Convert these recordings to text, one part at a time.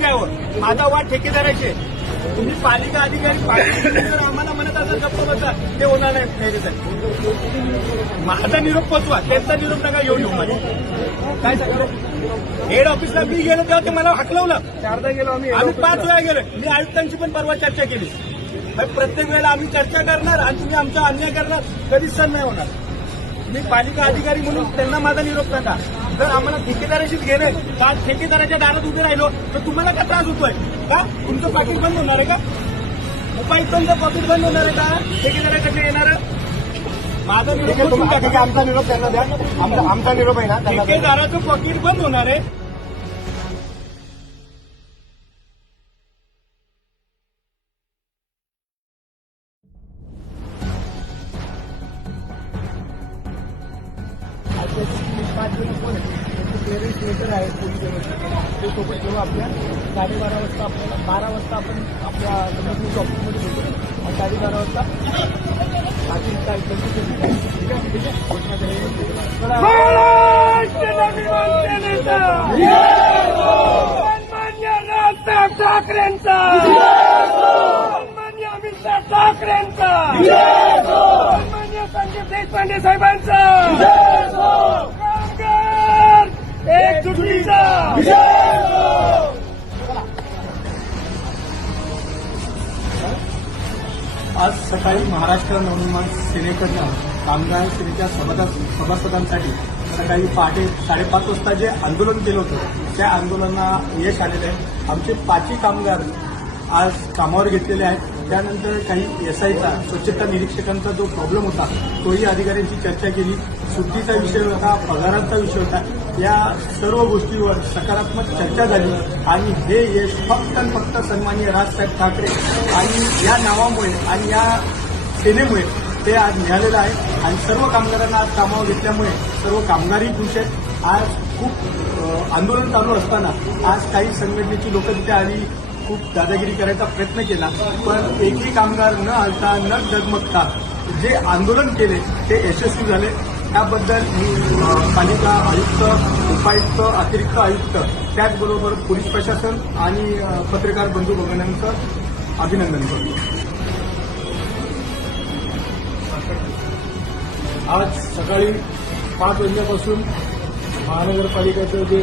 माझा वाद ठेकेदाराचे तुम्ही पालिका अधिकारी पालिका आम्हाला म्हणत असेल गप्प बसा. ते होणार नाही साहेब माझा निरोप पोचवा. त्यांचा निरोप नका येऊ येऊ काय सांगा हेड ऑफिसला मी गेलो तेव्हा ते मला हकलवलं. चारदा गेलो आम्ही आम्ही पाच वेळा गेलो मी आयुक्तांची पण परवा चर्चा केली. प्रत्येक वेळेला आम्ही चर्चा करणार आणि तुम्ही आमचा अन्याय करणार. कधीच सण नाही होणार. मी पालिका अधिकारी म्हणून त्यांना माझा निरोप नका. जर आम्हाला ठेकेदाराशीच घेणे आज ठेकेदाराच्या दारात उभे राहिलो तर तुम्हाला का त्रास होतोय? का? तुमचं पाकिट बंद होणार आहे का? उपायुक्तांचं पाकिट बंद होणार आहे का? ठेकेदाराकडे येणार? माझा निरोप आमचा निरोप त्यांना द्या. आमचा आमचा निरोप आहे ना. ठेकेदाराचं पाकिट बंद होणार आहे. पाच पेरेंट्स लेटर आहे पोलीस व्यवस्थेकडे ते सोबत जेव्हा आपल्या साडेबारा वाजता आपल्याला बारा वाजता आपण आपल्या गणपतीच्या ऑफिसमध्ये भेटू आणि साडेबारा वाजता आधी काय कंटिन्यू ठीक आहे ठीक आहे घोषणा करायची. ठाकरेंचा सन्मान्य ठाकरेंचा सन्मान्य संजय देशपांडे साहेबांचा आज सकाळी महाराष्ट्र नवनिर्माण सेनेकडनं कामगार सेनेच्या सभासदांसाठी सकाळी पहाटे साडेपाच वाजता जे आंदोलन केलं होतं त्या आंदोलनाला यश आलेलं आहे. आमचे पाचही कामगार आज कामावर घेतलेले आहेत. त्यानंतर काही एसआयचा स्वच्छता निरीक्षकांचा जो प्रॉब्लेम होता तोही अधिकाऱ्यांची चर्चा केली. सुट्टीचा विषय होता पगारांचा विषय होता. या सर्व गोष्टीवर सकारात्मक चर्चा झाली आणि हे यश फक्त आणि फक्त सन्माननीय राजसाहेब ठाकरे आणि या नावामुळे आणि या सेनेमुळे ते आज मिळालेलं आहे. आणि सर्व कामगारांना आज कामावर घेतल्यामुळे सर्व कामगारही खुश आहेत. आज खूप आंदोलन चालू असताना आज काही संघटनेची लोक तिथे आली खूप दादागिरी करायचा प्रयत्न केला. पण एकही कामगार न हलता न डगमगता जे आंदोलन केले ते यशस्वी झाले. त्याबद्दल मी पालिका आयुक्त उपायुक्त अतिरिक्त आयुक्त त्याचबरोबर पोलीस प्रशासन आणि पत्रकार बंधू भगिन्यांचं अभिनंदन करतो. आज सकाळी पाच वाजल्यापासून महानगरपालिकेचं जे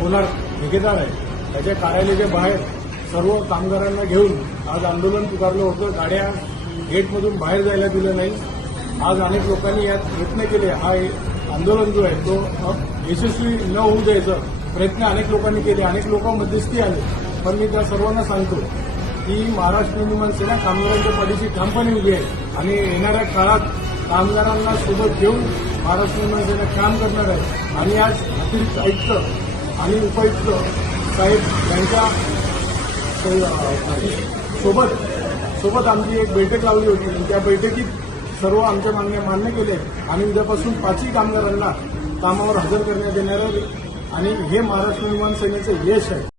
होणार ठेकेदार आहे त्याच्या कार्यालयाच्या बाहेर सर्व कामगारांना घेऊन आज आंदोलन पुकारलं होतं. गाड्या गेटमधून बाहेर जायला दिलं नाही. आज अनेक लोकांनी यात प्रयत्न केले. हा आंदोलन जो आहे तो यशस्वी न होऊ द्यायचा प्रयत्न अनेक लोकांनी केले. अनेक लोक मध्यस्थी आले. पण मी त्या सर्वांना सांगतो की महाराष्ट्र निर्माण सेना कामगारांच्या पाठीशी ठामपणे उभी आहे. आणि येणाऱ्या काळात कामगारांना सोबत घेऊन महाराष्ट्र निर्माण सेना काम करणार आहे. आणि आज अतिरिक्त आयुक्त आणि उपायुक्त साहेब यांच्या सोबत सोबत आमची एक बैठक लावली होती. आणि त्या बैठकीत सर्व आमच्या मागण्या मान्य केले आणि उद्यापासून पाचही कामगारांना कामावर हजर करण्यात येणार आहे आणि हे महाराष्ट्र विमान सेनेचं यश आहे.